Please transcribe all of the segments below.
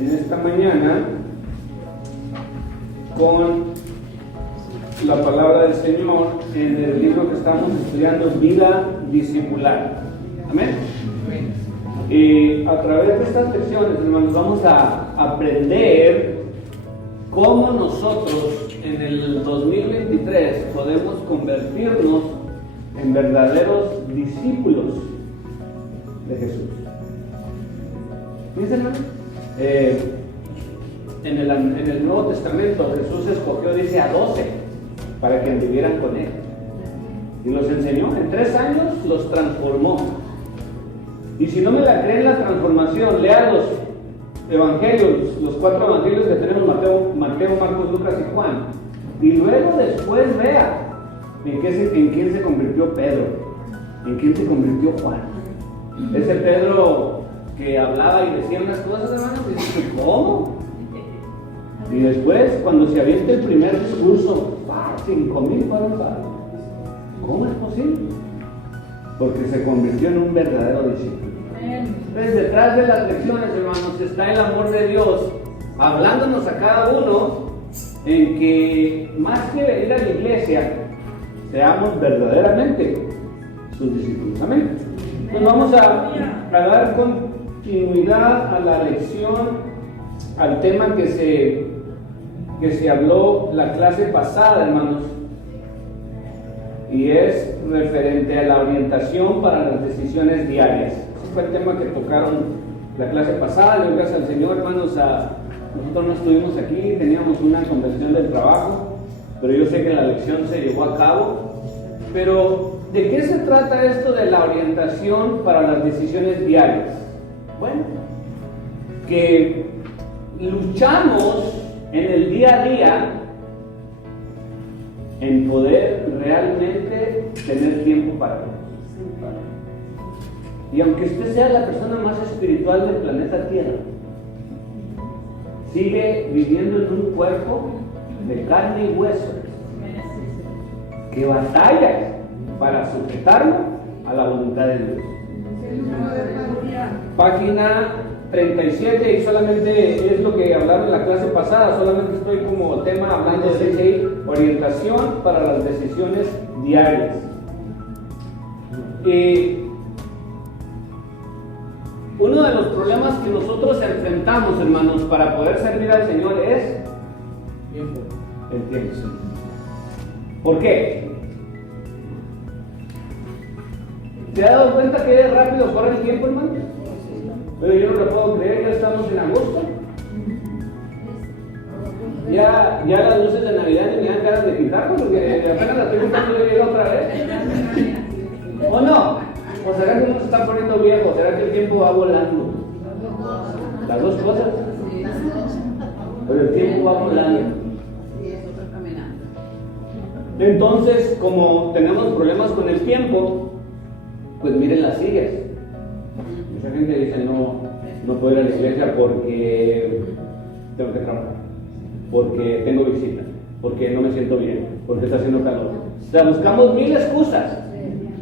en esta mañana con la palabra del Señor en el libro que estamos estudiando, Vida Discipular. Amén. Y a través de estas lecciones, hermanos, vamos a aprender cómo nosotros en el 2023 podemos convertirnos en verdaderos discípulos de Jesús. Fíjense, hermano, en el Nuevo Testamento Jesús escogió, dice, a 12 para que anduvieran con él y los enseñó. En 3 años los transformó. Y si no me la creen la transformación, lea los evangelios, los 4 evangelios que tenemos: Mateo, Marcos, Lucas y Juan, y luego después vea en quién se convirtió Pedro, en quién se convirtió Juan. Ese Pedro que hablaba y decía unas cosas, hermanos, y dice, ¿cómo? Y después, cuando se avienta el primer discurso, 5,000 fueron salvos. ¿Cómo es posible? Porque se convirtió en un verdadero discípulo. Entonces, detrás de las lecciones, hermanos, está el amor de Dios hablándonos a cada uno en que, más que venir a la iglesia, seamos verdaderamente sus discípulos. Amén. Entonces vamos a dar continuidad a la lección, al tema que se habló la clase pasada, hermanos, y es referente a la orientación para las decisiones diarias. Ese fue el tema que tocaron la clase pasada. Le gracias al Señor, hermanos. Nosotros no estuvimos aquí, teníamos una convención del trabajo, pero yo sé que la lección se llevó a cabo. Pero, ¿de qué se trata esto de la orientación para las decisiones diarias? Bueno, que luchamos en el día a día en poder realmente tener tiempo para Dios. Y aunque usted sea la persona más espiritual del planeta Tierra, sigue viviendo en un cuerpo de carne y hueso que batalla para sujetarlo a la voluntad de Dios. Página 37, y solamente es lo que hablaron en la clase pasada, solamente estoy como tema hablando de orientación para las decisiones diarias. Uno de los problemas que nosotros enfrentamos, hermanos, para poder servir al Señor es el tiempo. ¿Por qué? ¿Se ha dado cuenta que rápido corre el tiempo, hermano? Pero yo no lo puedo creer, ya estamos en agosto. Ya las luces de Navidad me dan ganas de quitarlas porque apenas las estoy quitando de vida otra vez. ¿O no? ¿O será que uno se está poniendo viejo? ¿Será que el tiempo va volando? Las dos cosas. Pero el tiempo va volando. Entonces, como tenemos problemas con el tiempo, pues miren las sillas. Mucha gente dice, no puedo ir a la iglesia porque tengo que trabajar, porque tengo visita, porque no me siento bien, porque está haciendo calor. O sea, buscamos 1000 excusas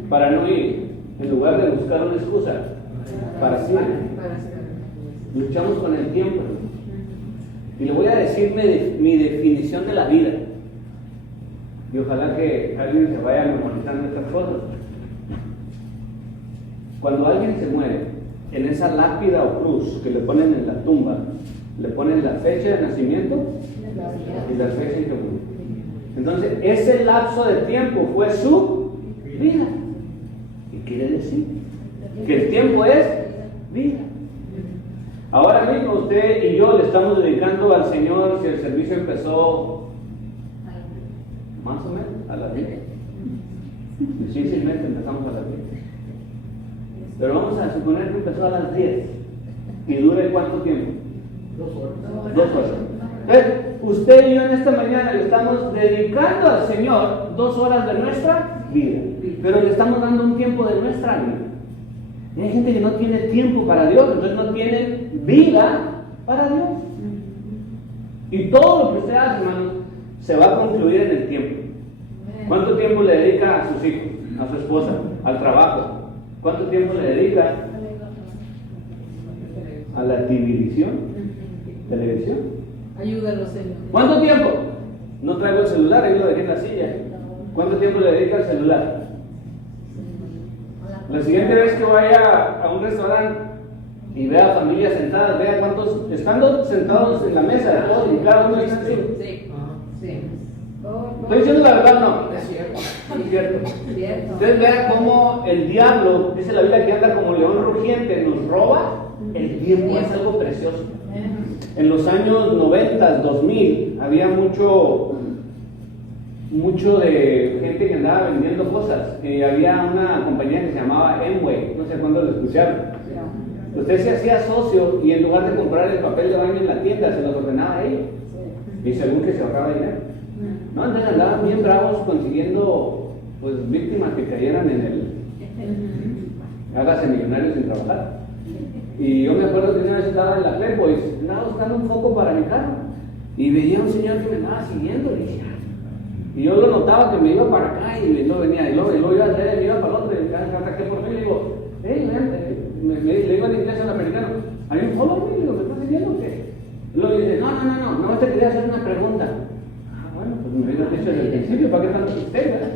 para no ir, en lugar de buscar una excusa para sí. Luchamos con el tiempo. Y le voy a decir mi definición de la vida. Y ojalá que alguien se vaya memorizando estas cosas. Cuando alguien se muere, en esa lápida o cruz que le ponen en la tumba, le ponen la fecha de nacimiento y la fecha en que murió. Entonces, ese lapso de tiempo fue su vida. ¿Qué quiere decir? Que el tiempo es vida. Ahora mismo usted y yo le estamos dedicando al Señor, si el servicio empezó más o menos a las 10. Difícilmente empezamos a las 10. Pero vamos a suponer que empezó a las 10 y dure ¿cuánto tiempo? 2 horas. 2 horas. Entonces, usted y yo en esta mañana le estamos dedicando al Señor 2 horas de nuestra vida, pero le estamos dando un tiempo de nuestra vida. Y hay gente que no tiene tiempo para Dios, entonces no tiene vida para Dios. Y todo lo que usted hace, hermano, se va a concluir en el tiempo. ¿Cuánto tiempo le dedica a sus hijos, a su esposa, al trabajo? ¿Cuánto tiempo le dedica a la televisión? televisión. Ayúdalo, Señor. ¿Cuánto tiempo? No traigo el celular, ahí lo dejé en la silla. ¿Cuánto tiempo le dedica al celular? La siguiente vez que vaya a un restaurante y vea familias sentadas, vea cuántos, estando sentados en la mesa, todos y cada uno está así. Sí. Sí. ¿Estoy diciendo la verdad o no? Es cierto. Es cierto. Cierto. Ustedes vean cómo el diablo, dice la Biblia, que anda como león rugiente, nos roba el tiempo, es algo precioso. En los años 90, 2000, había mucho de gente que andaba vendiendo cosas. Había una compañía que se llamaba Amway, no sé cuándo lo escucharon. Usted se hacía socio y en lugar de comprar el papel de baño en la tienda, se los ordenaba a ellos. Y según que se ahorraba dinero. No, entonces andaban bien bravos consiguiendo pues víctimas que cayeran en el hágase millonario sin trabajar. Y yo me acuerdo que una vez estaba en la Playboy, andaba buscando un foco para mi carro y veía a un señor que me andaba siguiendo y yo lo notaba que me iba para acá y no venía y luego iba a hacer, me iba para el otro y hasta que por fin le digo, hey, le digo en inglés al americano, ¿hay un follow me? ¿Me estás siguiendo o qué? Y luego dice, no te quería hacer una pregunta. Bueno, pues me hubieras dicho desde el principio, ¿para qué tanto usted, verdad?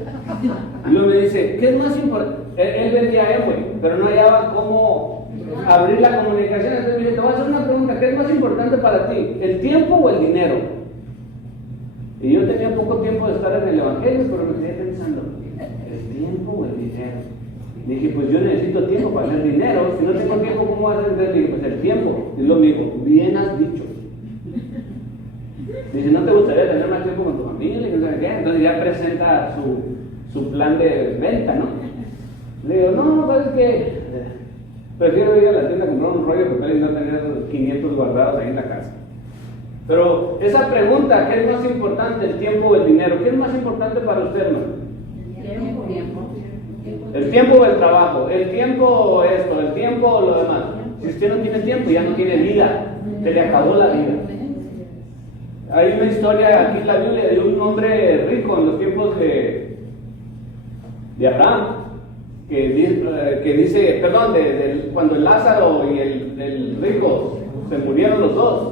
Y luego me dice, ¿qué es más importante? Él vendía Amway, pero no hallaba cómo abrir la comunicación. Entonces me dice, te voy a hacer una pregunta, ¿qué es más importante para ti? ¿El tiempo o el dinero? Y yo tenía poco tiempo de estar en el evangelio, pero me quedé pensando, ¿el tiempo o el dinero? Dije, pues yo necesito tiempo para hacer dinero. Si no tengo tiempo, ¿cómo voy a hacer dinero? Pues el tiempo. Y lo mismo, bien has dicho. Dice, ¿no te gustaría tener más tiempo con tu familia? Entonces ya presenta su plan de venta, ¿no? Le digo, no, pues es que prefiero ir a la tienda a comprar un rollo de papel y no tener 500 guardados ahí en la casa. Pero esa pregunta, ¿qué es más importante, el tiempo o el dinero? ¿Qué es más importante para usted, hermano? El tiempo o el trabajo, el tiempo o esto, el tiempo o lo demás. Si usted no tiene tiempo, ya no tiene vida, se le acabó la vida. Hay una historia aquí en la Biblia de un hombre rico en los tiempos de Abraham, que dice, perdón, cuando el Lázaro y el rico se murieron los dos.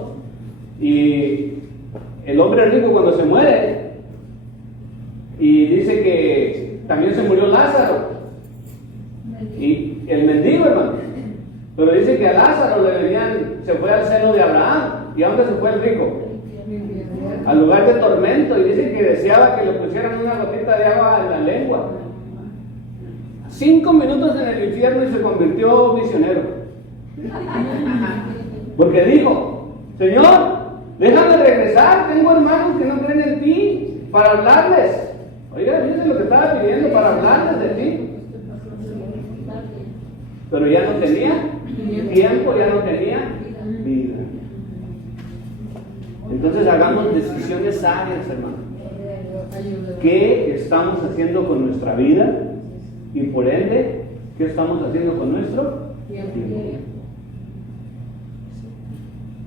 Y el hombre rico cuando se muere, y dice que también se murió Lázaro, y el mendigo, hermano, pero dice que a Lázaro se fue al seno de Abraham. ¿Y a dónde se fue el rico? Al lugar de tormento, y dice que deseaba que le pusieran una gotita de agua en la lengua. 5 minutos en el infierno y se convirtió misionero. Porque dijo, Señor, déjame regresar, tengo hermanos que no creen en ti, para hablarles. Oiga, fíjense lo que estaba pidiendo, para hablarles de ti. Pero ya no tenía tiempo, ya no tenía vida. Entonces hagamos decisiones sabias, hermano. ¿Qué estamos haciendo con nuestra vida? Y por ende, ¿qué estamos haciendo con nuestro tiempo?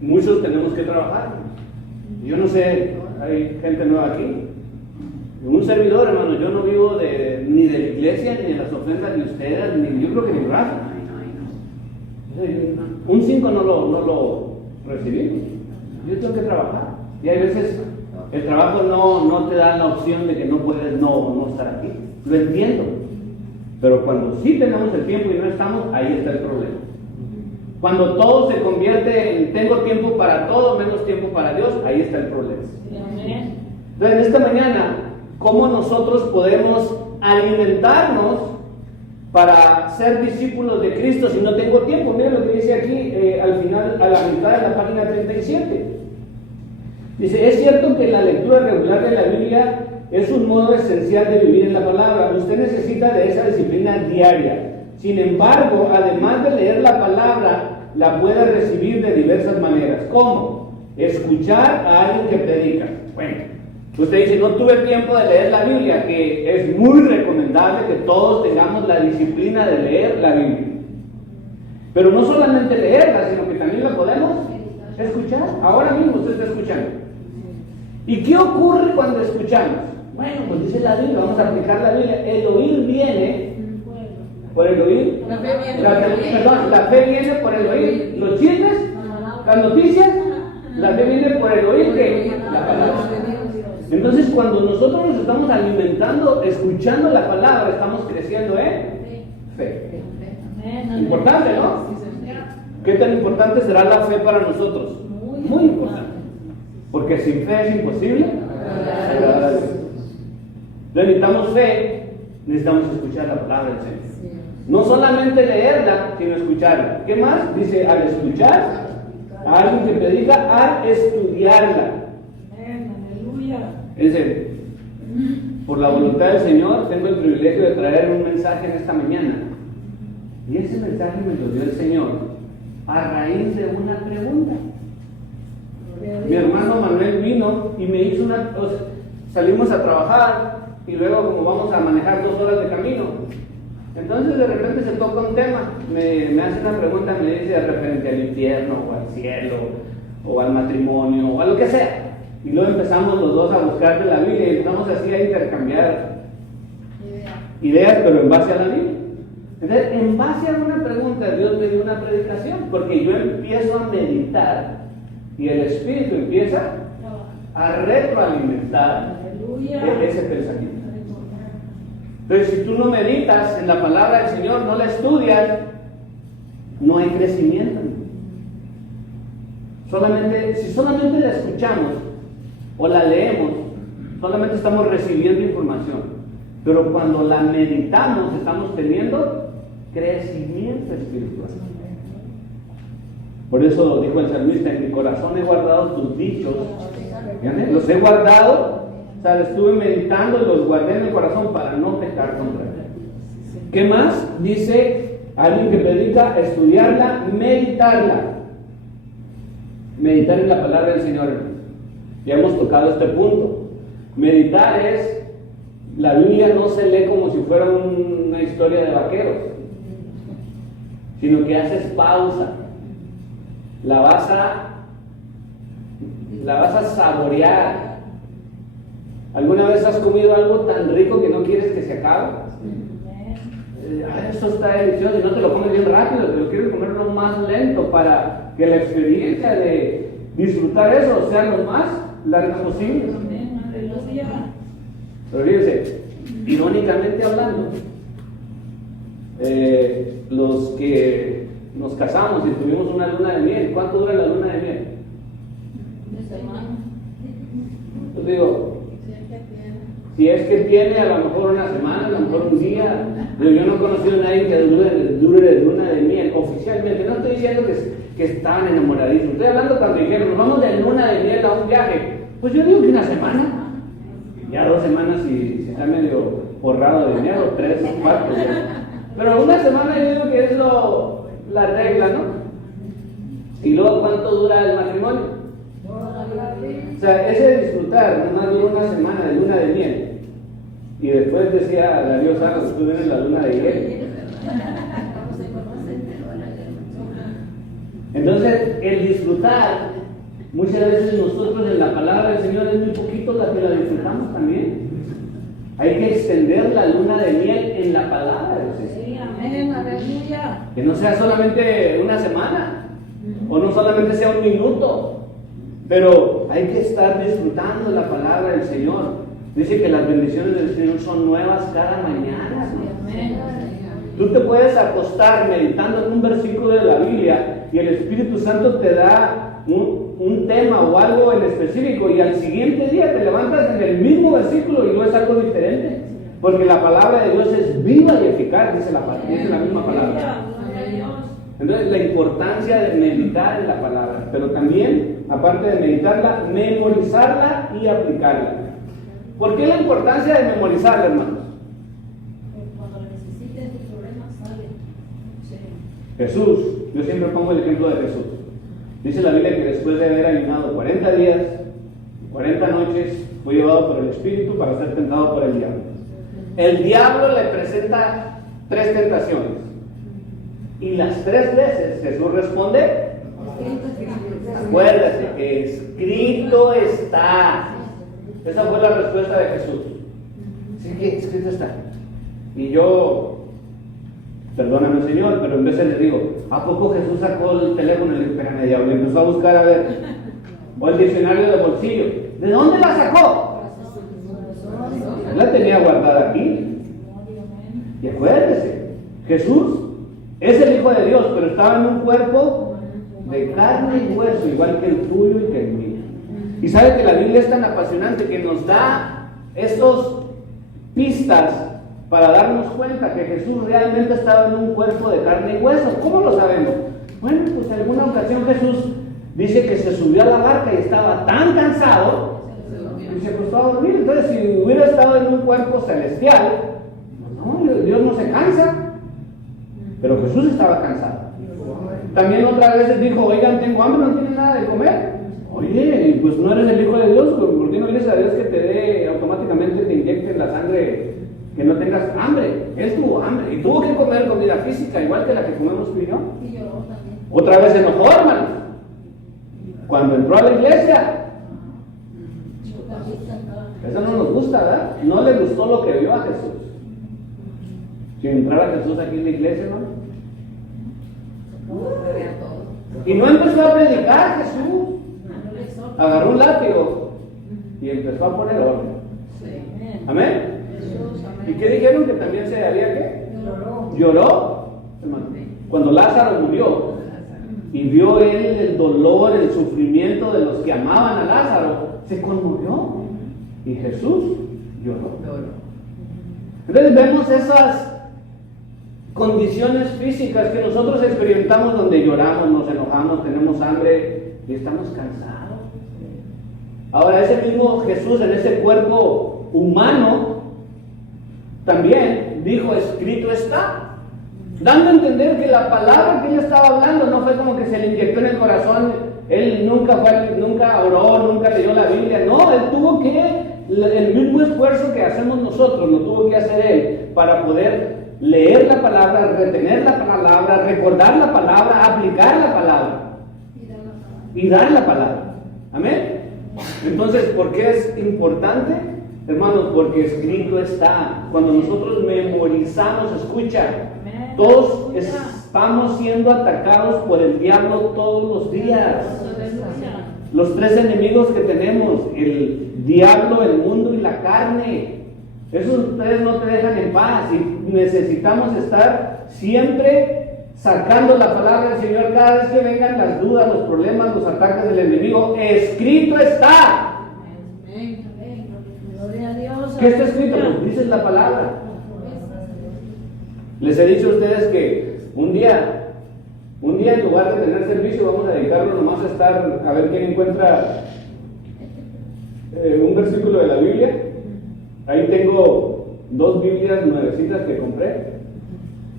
Muchos tenemos que trabajar. Yo no sé, hay gente nueva aquí. Un servidor, hermano, yo no vivo ni de la iglesia, ni de las ofrendas de ustedes, ni yo creo que ni raza. Un 5 no lo recibimos. Yo tengo que trabajar. Y hay veces el trabajo no te da la opción de que no puedes no estar aquí. Lo entiendo. Pero cuando sí tenemos el tiempo y no estamos, ahí está el problema. Cuando todo se convierte en tengo tiempo para todo, menos tiempo para Dios, ahí está el problema. Entonces, en esta mañana, ¿cómo nosotros podemos alimentarnos para ser discípulos de Cristo si no tengo tiempo? Mira lo que dice aquí al final, a la mitad de la página 37. Dice, es cierto que la lectura regular de la Biblia es un modo esencial de vivir en la palabra. Usted necesita de esa disciplina diaria. Sin embargo, además de leer la palabra, la puede recibir de diversas maneras. ¿Cómo? Escuchar a alguien que predica. Bueno, usted dice, no tuve tiempo de leer la Biblia, que es muy recomendable que todos tengamos la disciplina de leer la Biblia. Pero no solamente leerla, sino que también la podemos escuchar. Ahora mismo usted está escuchando. ¿Y qué ocurre cuando escuchamos? Bueno, pues dice la Biblia, vamos a aplicar la Biblia. El oír viene por el oír. La fe viene la fe viene por el oír. Los chismes, las noticias, La fe viene por el oír que la palabra. Entonces, cuando nosotros nos estamos alimentando, escuchando la palabra, estamos creciendo en fe. Importante, ¿no? ¿Qué tan importante será la fe para nosotros? Muy importante. Porque sin fe es imposible agradar a Dios. Necesitamos fe, necesitamos escuchar la palabra del Señor. No solamente leerla, sino escucharla. ¿Qué más? Dice, al escuchar, a alguien que predica, al estudiarla. Dice, por la voluntad del Señor, tengo el privilegio de traer un mensaje en esta mañana. Y ese mensaje me lo dio el Señor a raíz de una pregunta. Mi hermano Manuel vino y me hizo salimos a trabajar y luego como vamos a manejar 2 horas de camino, entonces de repente se toca un tema, me hace una pregunta, me dice referente al infierno o al cielo o al matrimonio o a lo que sea, y luego empezamos los dos a buscar de la Biblia y empezamos así a intercambiar ideas, pero en base a la Biblia. Entonces, en base a una pregunta, Dios me dio una predicación, porque yo empiezo a meditar y el Espíritu empieza a retroalimentar ese pensamiento. Entonces, si tú no meditas en la palabra del Señor, no la estudias, no hay crecimiento. Si solamente la escuchamos o la leemos, solamente estamos recibiendo información. Pero cuando la meditamos, estamos teniendo crecimiento espiritual. Por eso dijo el salmista, en mi corazón he guardado tus dichos. ¿Entiendes? Los he guardado, o sea, estuve meditando y los guardé en el corazón para no pecar contra él. ¿Qué más? Dice alguien que predica, estudiarla, meditarla. Meditar en la palabra del Señor. Ya hemos tocado este punto. Meditar es, la Biblia no se lee como si fuera una historia de vaqueros, sino que haces pausa. La vas a saborear. ¿Alguna vez has comido algo tan rico que no quieres que se acabe? Esto está delicioso y no te lo comes bien rápido, te lo quieres comerlo más lento para que la experiencia de disfrutar eso sea lo más larga posible. Pero fíjense, irónicamente hablando, los que nos casamos y tuvimos una luna de miel, ¿cuánto dura la luna de miel? Pues digo, si es que tiene a lo mejor una semana, a lo mejor un día. Yo no he conocido a nadie que dure luna de miel oficialmente. No estoy diciendo que estaban enamoradísimos, estoy hablando cuando dijeron nos vamos de luna de miel a un viaje. Pues yo digo que una semana, ya 2 semanas si está medio forrado de dinero, 3 o 4 ya. Pero una semana yo digo que es la regla, ¿no? Y luego, ¿cuánto dura el matrimonio? O sea, ese disfrutar, nada más dura una semana de luna de miel. Y después decía la diosa, tú vienes la luna de hiel. Entonces, el disfrutar, muchas veces nosotros en la palabra del Señor es muy poquito la que la disfrutamos también. Hay que extender la luna de miel en la palabra del Señor. Sí, amén, aleluya. Que no sea solamente una semana, o no solamente sea un minuto, pero hay que estar disfrutando la palabra del Señor. Dice que las bendiciones del Señor son nuevas cada mañana, ¿no? Amén. Tú te puedes acostar meditando en un versículo de la Biblia y el Espíritu Santo te da un tema o algo en específico y al siguiente día te levantas en el mismo versículo y no es algo diferente, porque la palabra de Dios es viva y eficaz, dice la misma palabra. Entonces, la importancia de meditar en la palabra, pero también, aparte de meditarla, memorizarla y aplicarla. ¿Por qué la importancia de memorizarla, hermanos? Cuando la necesites, tu problema sale. Sí. Jesús, yo siempre pongo el ejemplo de Jesús. Dice la Biblia que después de haber ayunado 40 días, 40 noches, fue llevado por el Espíritu para ser tentado por el diablo. El diablo le presenta 3 tentaciones. Y las 3 veces Jesús responde: acuérdate que escrito está. Esa fue la respuesta de Jesús. Sí, que escrito está. Y yo, perdóname Señor, pero en vez le digo, ¿a poco Jesús sacó el teléfono y le dijo, espérame diablo? Y empezó a buscar a ver. O el diccionario de bolsillo. ¿De dónde la sacó? La tenía guardada aquí. Y acuérdese, Jesús es el Hijo de Dios, pero estaba en un cuerpo de carne y hueso, igual que el tuyo y que el mío. Y sabe que la Biblia es tan apasionante que nos da estos pistas para darnos cuenta que Jesús realmente estaba en un cuerpo de carne y hueso. ¿Cómo lo sabemos? Bueno, pues en alguna ocasión Jesús dice que se subió a la barca y estaba tan cansado y se acostó a dormir. Entonces, si hubiera estado en un cuerpo celestial, no, Dios no se cansa. Pero Jesús estaba cansado. También otras veces dijo, oigan, tengo hambre, no tienen nada de comer. Oye, pues no eres el Hijo de Dios, ¿por qué no le dices a Dios que te dé, automáticamente te inyecte en la sangre, que no tengas hambre? Él tuvo hambre y tuvo que comer comida física, igual que la que comemos tú y yo. Y lloró también. Otra vez se enojó, hermano. Cuando entró a la iglesia. Eso no nos gusta, ¿verdad? No le gustó lo que vio a Jesús. Si entrara Jesús aquí en la iglesia, ¿no? Y no empezó a predicar Jesús. Agarró un látigo y empezó a poner orden. Amén. ¿Y qué dijeron? Que también se había ¿qué? Lloró. Hermano. Cuando Lázaro murió y vio él el dolor, el sufrimiento de los que amaban a Lázaro, se conmovió. Y Jesús lloró. Entonces vemos esas condiciones físicas que nosotros experimentamos, donde lloramos, nos enojamos, tenemos hambre y estamos cansados. Ahora, ese mismo Jesús en ese cuerpo humano también dijo, escrito está, dando a entender que la palabra que él estaba hablando no fue como que se le inyectó en el corazón. Él nunca oró, nunca leyó la Biblia. No, él tuvo que, el mismo esfuerzo que hacemos nosotros, lo tuvo que hacer él para poder leer la palabra, retener la palabra, recordar la palabra, aplicar la palabra y dar la palabra. Amén. Entonces, ¿por qué es importante? Hermanos, porque escrito está. Cuando nosotros memorizamos, escucha, todos estamos siendo atacados por el diablo todos los días. Los tres enemigos que tenemos, el diablo, el mundo y la carne. Esos tres no te dejan en paz y necesitamos estar siempre sacando la palabra del Señor cada vez que vengan las dudas, los problemas, los ataques del enemigo. Escrito está. Gloria a Dios. ¿Qué está escrito? Pues dice la palabra. Les he dicho a ustedes que un día en lugar de tener servicio, vamos a dedicarlo nomás a estar, a ver quién encuentra un versículo de la Biblia. Ahí tengo 2 Biblias nuevecitas que compré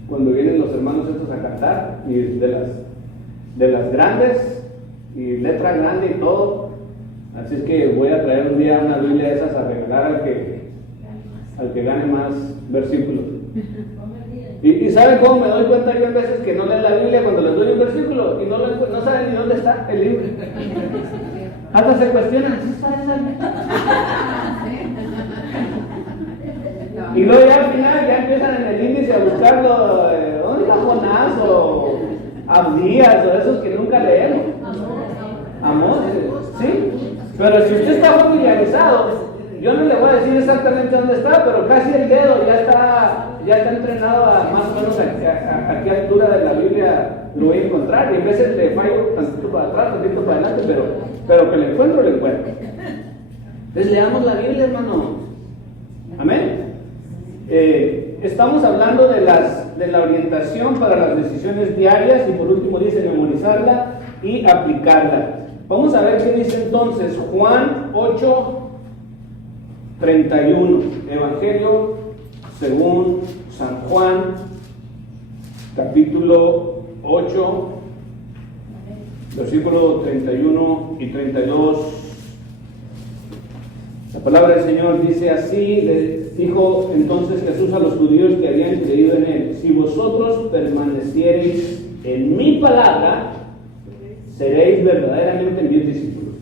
cuando vienen los hermanos estos a cantar, y de las grandes y letra grande y todo. Así es que voy a traer un día una Biblia de esas a regalar al que gane más versículos. Y ¿saben cómo me doy cuenta yo a veces que no leen la Biblia cuando les doy un versículo y no saben ni dónde está el libro? Hasta se cuestionan, ¿sí está esa? Y luego ya al final ya empiezan en el índice a buscarlo, ¿dónde está Jonás o Abdías o esos que nunca leemos? Amós, ¿sí? Pero si usted está familiarizado, yo no le voy a decir exactamente dónde está, pero casi el dedo ya está entrenado a más o menos a qué altura de la Biblia lo voy a encontrar. Y a veces le fallo tantito para atrás, tantito para adelante, pero que lo encuentro. Entonces leamos la Biblia, hermano. Amén. Estamos hablando de la orientación para las decisiones diarias y por último dice memorizarla y aplicarla. Vamos a ver qué dice entonces Juan 8:31, Evangelio según San Juan, capítulo 8, versículo 31 y 32. La palabra del Señor dice así, le dijo entonces Jesús a los judíos que habían creído en él: si vosotros permaneciereis en mi palabra, seréis verdaderamente mis discípulos.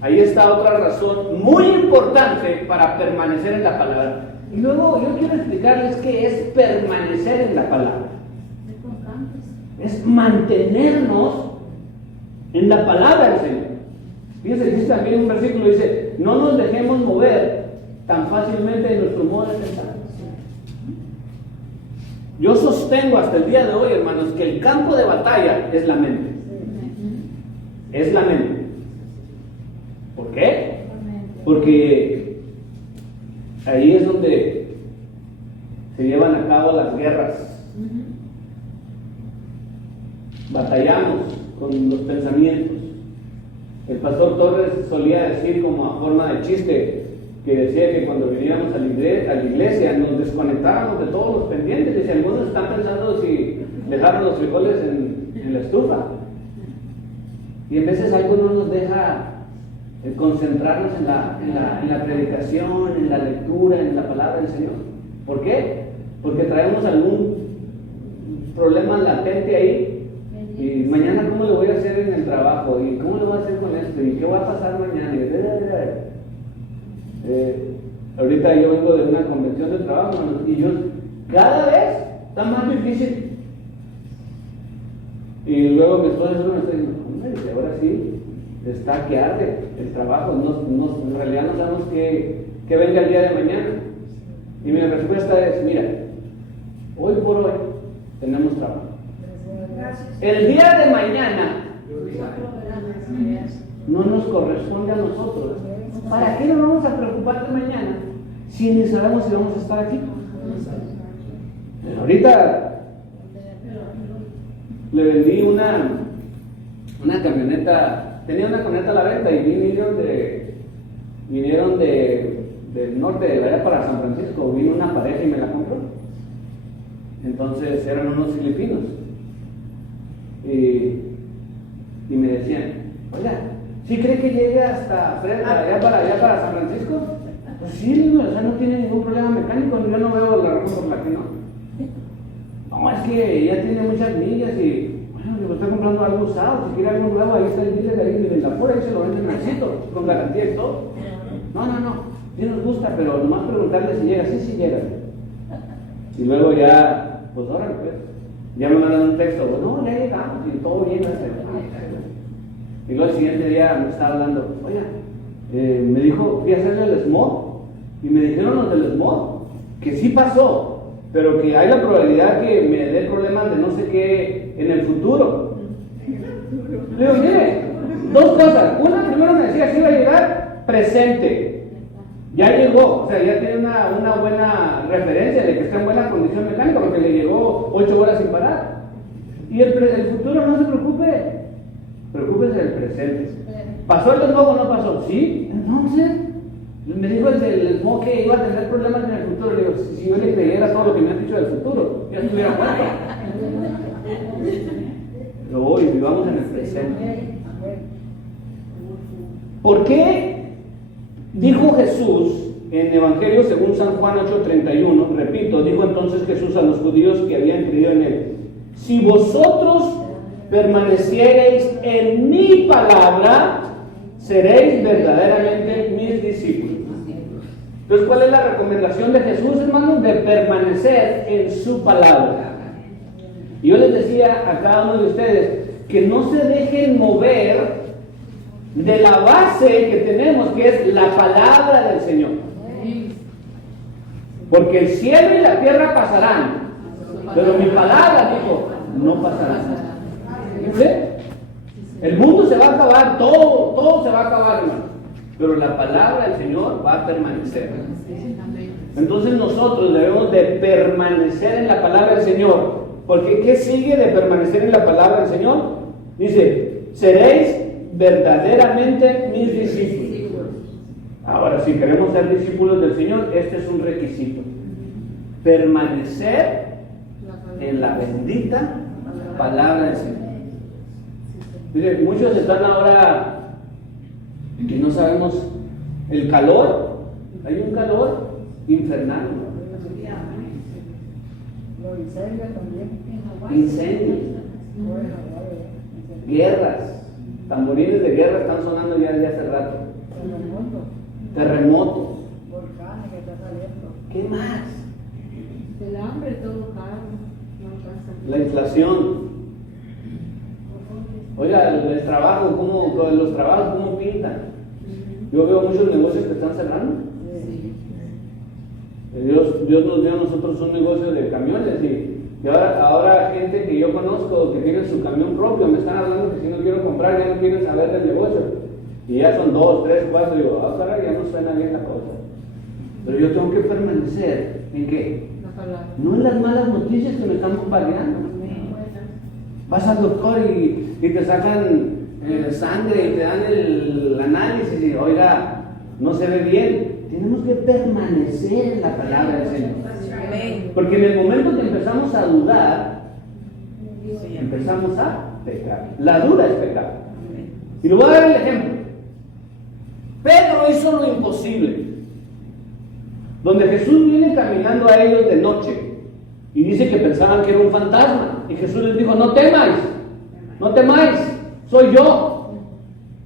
Ahí está otra razón muy importante para permanecer en la palabra. Y luego yo quiero explicarles qué es permanecer en la palabra. Es mantenernos en la palabra del Señor. Fíjense, dice también un versículo, dice, no nos dejemos mover tan fácilmente de nuestro modo de pensar. Yo sostengo hasta el día de hoy, hermanos, que el campo de batalla es la mente. Es la mente. ¿Por qué? Porque ahí es donde se llevan a cabo las guerras. Batallamos con los pensamientos. El pastor Torres solía decir como a forma de chiste, que decía que cuando veníamos a la iglesia nos desconectábamos de todos los pendientes. Dice, algunos están pensando si dejaron los frijoles en la estufa. Y a veces algo no nos deja concentrarnos en la predicación, en la lectura, en la palabra del Señor. ¿Por qué? Porque traemos algún problema latente ahí. Y mañana, ¿cómo le voy a hacer en el trabajo? ¿Y cómo le voy a hacer con esto? ¿Y qué va a pasar mañana? Ahorita yo vengo de una convención de trabajo, hermanos, y yo cada vez está más difícil. Y luego mi esposa me está diciendo, hombre, ahora sí está que arde el trabajo. En realidad no sabemos que venga el día de mañana. Y mi respuesta es, mira, hoy por hoy tenemos trabajo. El día de mañana no nos corresponde a nosotros. ¿Para qué nos vamos a preocupar de mañana si ni sabemos si vamos a estar aquí? Pero ahorita le vendí una camioneta, tenía una camioneta a la venta y vinieron del norte de allá para San Francisco, vino una pareja y me la compró. Entonces eran unos filipinos y me decían, oiga, ¿sí cree que llegue hasta allá para San Francisco? Pues sí, o sea, no tiene ningún problema mecánico, yo no veo la razón por la que no. No, es que ella tiene muchas millas y, bueno, le estoy comprando algo usado, si quiere algo nuevo, ahí está el dealer ahí de Vindapur, ahí se lo venden necesito, con garantía y todo. No, sí nos gusta, pero nomás preguntarle si llega, sí llega. Y luego ya, pues órale, pues, ya me mandan un texto, no, ya llegamos y todo bien. Y luego el siguiente día me estaba hablando, oiga, me dijo, fui a hacerle el smog, y me dijeron los del smog que sí pasó, pero que hay la probabilidad que me dé problemas de no sé qué en el futuro. Le digo, mire, dos cosas. Una, primero me decía que iba a llegar presente. Ya llegó, o sea, ya tiene una buena referencia de que está en buena condición mecánica porque le llegó 8 horas sin parar. Y el futuro, no se preocupe, preocúpese del presente. ¿Pasó el smog o no pasó? Sí, entonces me dijo el smog que iba a tener problemas en el futuro. Le digo, si yo le creyera todo lo que me han dicho del futuro, ya estuviera muerto. Pero hoy vivamos en el presente. ¿Por qué dijo Jesús en Evangelio según San Juan 8:31? Repito, dijo entonces Jesús a los judíos que habían creído en él: si vosotros permaneciereis en mi palabra, seréis verdaderamente mis discípulos. Entonces, ¿cuál es la recomendación de Jesús, hermanos? De permanecer en su palabra. Y yo les decía a cada uno de ustedes que no se dejen mover de la base que tenemos, que es la palabra del Señor. Porque el cielo y la tierra pasarán, pero mi palabra, dijo, no pasará. ¿Sí? El mundo se va a acabar, todo se va a acabar, hermano, pero la palabra del Señor va a permanecer. Entonces nosotros debemos de permanecer en la palabra del Señor, porque ¿qué sigue de permanecer en la palabra del Señor? Dice, seréis verdaderamente mis discípulos. Ahora, si queremos ser discípulos del Señor, este es un requisito: permanecer en la bendita palabra del Señor. Miren, muchos están ahora que no sabemos el calor. Hay un calor infernal, ¿no? Incendios, guerras, tamborines de guerra están sonando ya desde hace rato. Terremotos. ¿Qué más? El hambre, todo caro. La inflación. Oiga, el trabajo, los trabajos, ¿cómo pintan? Yo veo muchos negocios que están cerrando. Dios nos dio a nosotros un negocio de camiones y ahora gente que yo conozco que tiene su camión propio me están hablando que si no quiero comprar ya no quieren saber del negocio. Y ya son 2, 3, 4, digo, caray, ya no suena bien la cosa. Pero yo tengo que permanecer ¿en qué? No en las malas noticias que me están bombardeando. Vas al doctor y te sacan sangre y te dan el análisis y oiga, no se ve bien. Tenemos que permanecer en la palabra del Señor. Porque en el momento que empezamos a dudar, empezamos a pecar. La duda es pecado. Y le voy a dar el ejemplo. Pedro hizo lo imposible. Donde Jesús viene caminando a ellos de noche y dice que pensaban que era un fantasma. Y Jesús les dijo, no temáis, soy yo.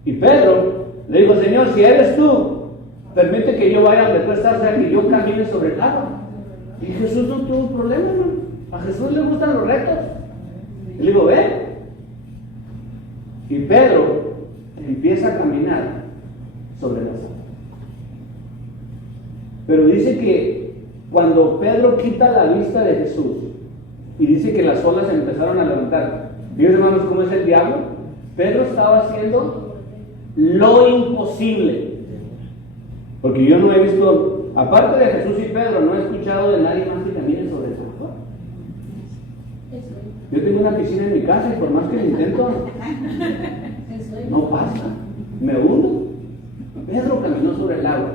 Y Pedro le dijo, Señor, si eres tú, permite que yo vaya donde tú estás, o sea, que yo camine sobre el agua. Y Jesús no tuvo problema, hermano. A Jesús le gustan los retos. Y le digo, ven. Y Pedro empieza a caminar sobre las aguas. Pero dice que cuando Pedro quita la vista de Jesús y dice que las olas empezaron a levantar, ¿vieron, hermanos, cómo es el diablo? Pedro estaba haciendo lo imposible. Porque yo no he visto, aparte de Jesús y Pedro, no he escuchado de nadie más que camine sobre el agua. Yo tengo una piscina en mi casa y por más que lo intento, no pasa, me hundo. Pedro caminó sobre el agua.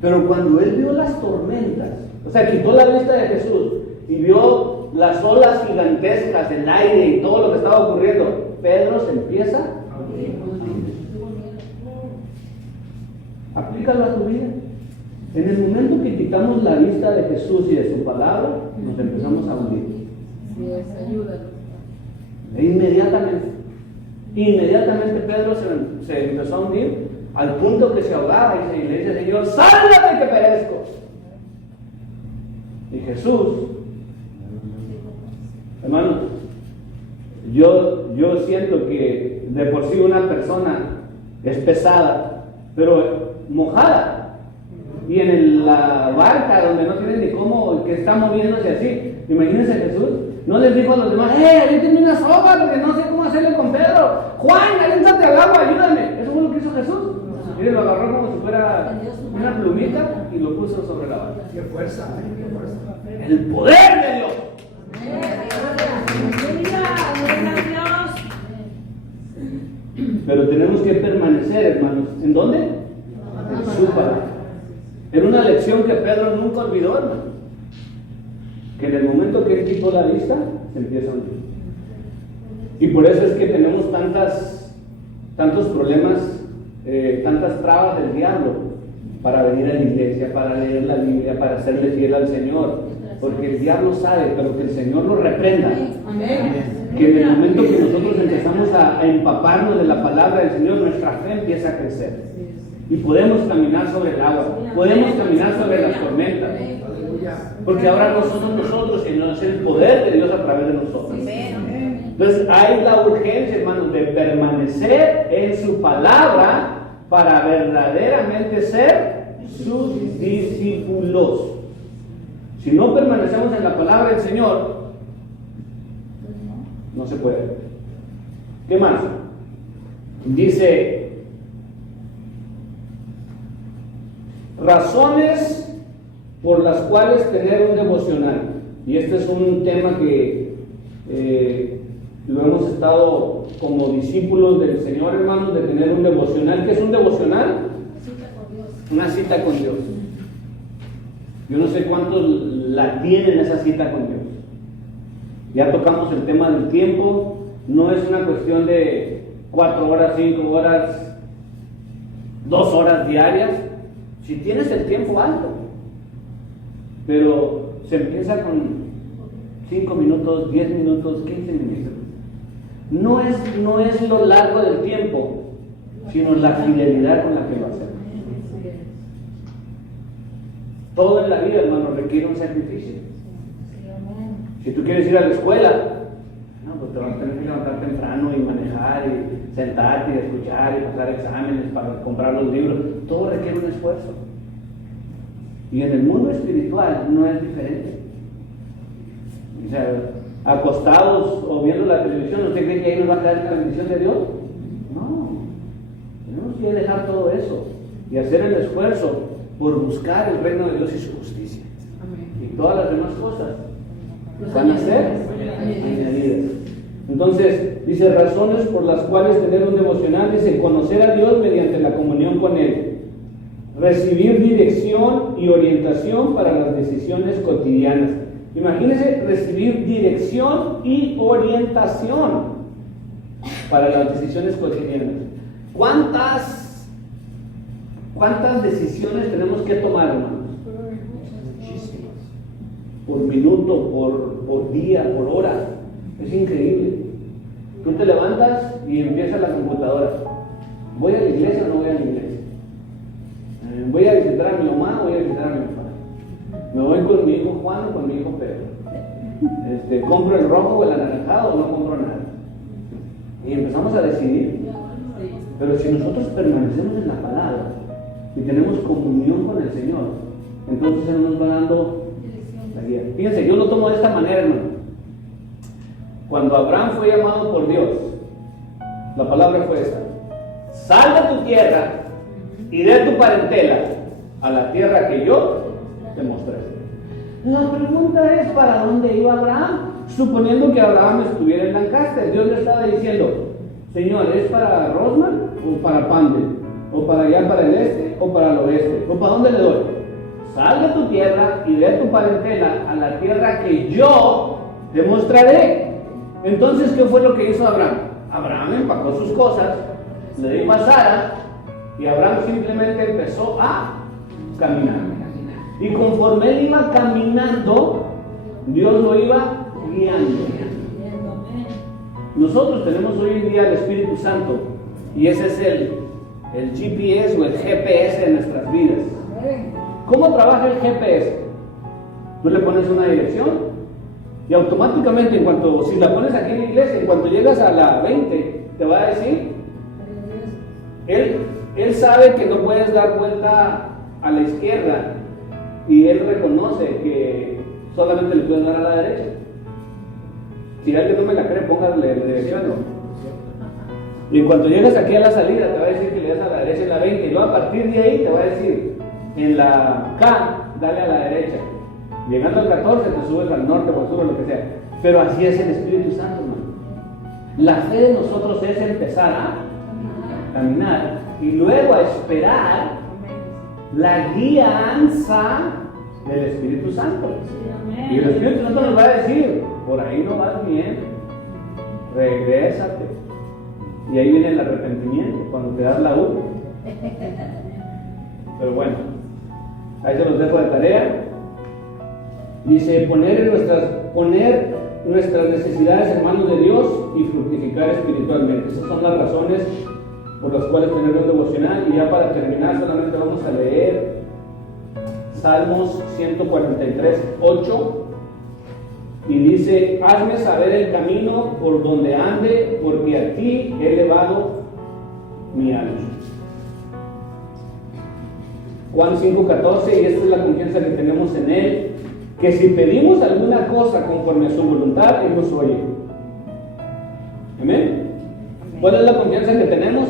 Pero cuando él vio las tormentas, o sea, quitó la vista de Jesús y vio las olas gigantescas, el aire y todo lo que estaba ocurriendo, Pedro se empieza a hundir. Aplícalo a tu vida. En el momento que quitamos la vista de Jesús y de su palabra, nos empezamos a hundir. E inmediatamente Pedro se empezó a hundir al punto que se ahogaba y le dice, Señor, sálvame que perezco. Y Jesús, hermanos, yo siento que de por sí una persona es pesada, pero mojada, y en la barca donde no tiene ni cómo, que está moviéndose así. Imagínense Jesús, no les dijo a los demás, aviéntenme una soga porque no sé cómo hacerle con Pedro. Juan, aviéntate al agua, ayúdame. Eso fue lo que hizo Jesús. Y lo agarró como si fuera una plumita y lo puso sobre la barca. ¡Qué fuerza! ¡Qué fuerza! El poder de Dios. Pero tenemos que permanecer, hermanos. ¿En dónde? En su palabra. Era una lección que Pedro nunca olvidó, hermano. Que en el momento que él quitó la vista, se empieza a hundir. Y por eso es que tenemos tantos problemas, tantas trabas del diablo para venir a la iglesia, para leer la Biblia, para serle fiel al Señor. Porque el diablo sabe, pero que el Señor lo reprenda. Que en el momento que nosotros empezamos a empaparnos de la palabra del Señor, nuestra fe empieza a crecer. Y podemos caminar sobre el agua, podemos caminar sobre las tormentas. Porque ahora no somos nosotros, sino es el poder de Dios a través de nosotros. Entonces hay la urgencia, hermanos, de permanecer en su palabra para verdaderamente ser sus discípulos. Si no permanecemos en la palabra del Señor, no se puede. ¿Qué más? Dice, razones por las cuales tener un devocional. Y este es un tema que lo hemos estado como discípulos del Señor, hermanos, de tener un devocional. ¿Qué es un devocional? Una cita con Dios. Yo no sé cuántos la tienen esa cita con Dios. Ya tocamos el tema del tiempo. No es una cuestión de 4 horas, 5 horas, 2 horas diarias. Si tienes el tiempo alto. Pero se empieza con 5 minutos, 10 minutos, 15 minutos. No es lo largo del tiempo, sino la fidelidad con la que lo hacemos. Todo en la vida, hermano, requiere un sacrificio. Si tú quieres ir a la escuela, no, pues te vas a tener que levantar temprano y manejar estudiar y sentarte y escuchar y pasar exámenes para comprar los libros. Todo requiere un esfuerzo. Y en el mundo espiritual no es diferente. O sea, acostados o viendo la televisión, ¿usted cree que ahí nos va a caer la bendición de Dios? No. Tenemos que dejar todo eso y hacer el esfuerzo por buscar el reino de Dios y su justicia. Y todas las demás cosas van a ser añadidas. Entonces, dice, razones por las cuales tener un devocional, dice, conocer a Dios mediante la comunión con Él, recibir dirección y orientación para las decisiones cotidianas. Imagínense recibir dirección y orientación para las decisiones cotidianas. ¿Cuántas decisiones tenemos que tomar, hermanos? Muchísimas. Por minuto, por día, por hora. Es increíble. Tú te levantas y empieza la computadora. ¿Voy a la iglesia o no voy a la iglesia? ¿Voy a visitar a mi mamá o voy a visitar a mi papá? ¿Me voy con mi hijo Juan o con mi hijo Pedro? ¿Compro el rojo o el anaranjado o no compro nada? Y empezamos a decidir. Pero si nosotros permanecemos en la palabra y tenemos comunión con el Señor, entonces Él nos va dando la guía. Fíjense, yo lo tomo de esta manera, hermano. Cuando Abraham fue llamado por Dios, la palabra fue esta: sal de tu tierra y de tu parentela a la tierra que yo te mostré. La pregunta es, ¿para dónde iba Abraham? Suponiendo que Abraham estuviera en Lancaster, Dios le estaba diciendo: Señor, ¿es para Rosman o para Pandel? ¿O para allá, para el este o para el oeste? ¿O para dónde le doy? Sal de tu tierra y de tu parentela a la tierra que yo te mostraré. Entonces, ¿qué fue lo que hizo Abraham? Abraham empacó sus cosas, le dio pasada y Abraham simplemente empezó a caminar. Y conforme él iba caminando, Dios lo iba guiando. Nosotros tenemos hoy en día el Espíritu Santo y ese es el GPS o el GPS de nuestras vidas. ¿Cómo trabaja el GPS? Tú le pones una dirección y automáticamente, si la pones aquí en la iglesia, en cuanto llegas a la 20, te va a decir, él sabe que no puedes dar vuelta a la izquierda y él reconoce que solamente le puedes dar a la derecha. Si alguien no me la cree, póngale dirección. Y en cuanto llegas aquí a la salida, te va a decir que le das a la derecha en la 20, y luego a partir de ahí te va a decir, en la K, dale a la derecha. Llegando al 14, te subes al norte o al sur o lo que sea. Pero así es el Espíritu Santo, hermano. La fe de nosotros es empezar a caminar y luego a esperar la guianza del Espíritu Santo. Y el Espíritu Santo nos va a decir: por ahí no vas bien, regrésate. Y ahí viene el arrepentimiento, cuando te das la U. Pero bueno, ahí se los dejo de tarea. Dice, poner nuestras necesidades en manos de Dios y fructificar espiritualmente. Esas son las razones por las cuales tener un devocional. Y ya para terminar, solamente vamos a leer Salmos 143:8. Y dice: hazme saber el camino por donde ande, porque a ti he elevado mi alma. Juan 5:14, y esta es la confianza que tenemos en Él, que si pedimos alguna cosa conforme a su voluntad, Él nos oye. ¿Amén? ¿Cuál es la confianza que tenemos?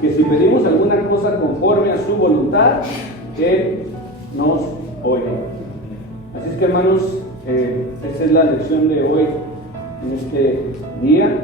Que si pedimos alguna cosa conforme a su voluntad, Él nos oye. Así es que, hermanos, esa es la lección de hoy, en este día.